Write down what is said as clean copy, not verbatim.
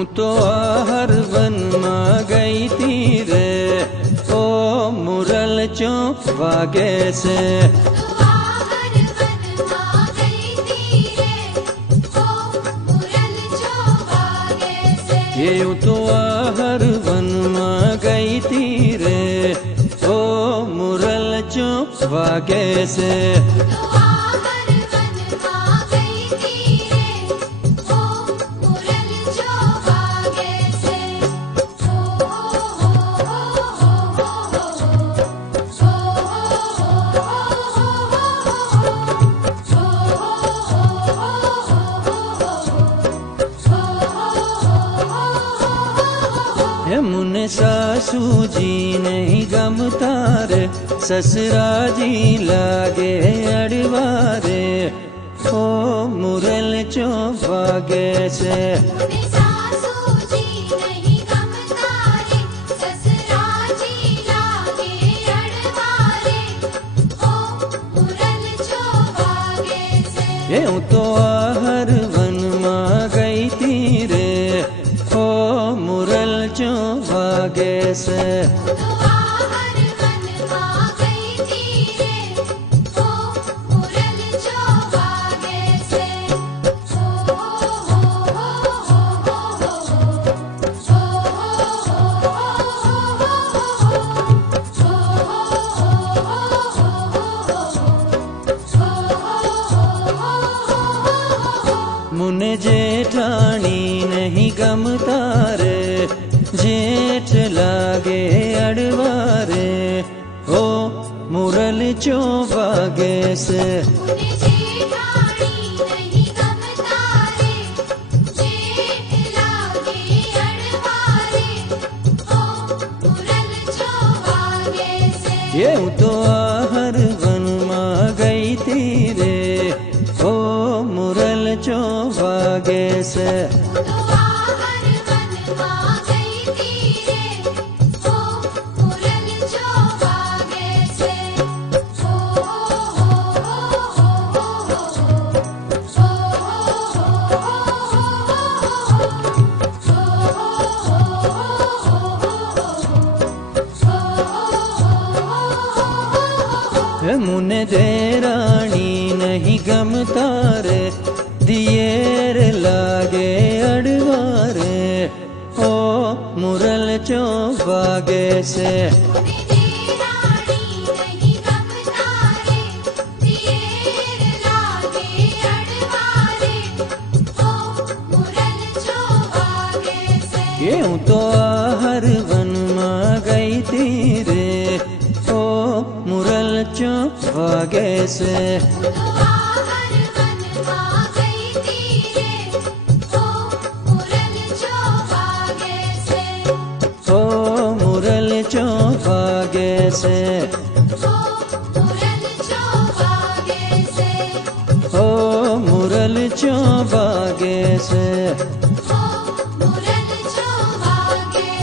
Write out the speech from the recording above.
हूँ तो हर वन में गई थी रे, ओ मुरल चो वागे से। ये यूं तो हर वन में गई थी रे, ओ मुरल चो वागे से। मुने सासू जी नहीं गमता रे, ससुरा जी लागे अड़वारे, ओ मुरल चो वागे से। यूं तो हर वन में गई थी रे, ओ मुरल चो वागे से। मुने जेठानी नहीं गमता रे, जेठ लागे अड़वारे, ओ मुरल चो वागे से। यूं तो हर वन में गई थी रे, ओ मुरल चो वागे से। मुने देरानी नहीं गमता रे, दिएर लागे अड़वारे, ओ मुरल चो वागे से। यूं तो हर वन में गई थी रे, ओ मुरल चो वागे से। ओ मुरल चो वागे से। ओ मुरल चो वागे से।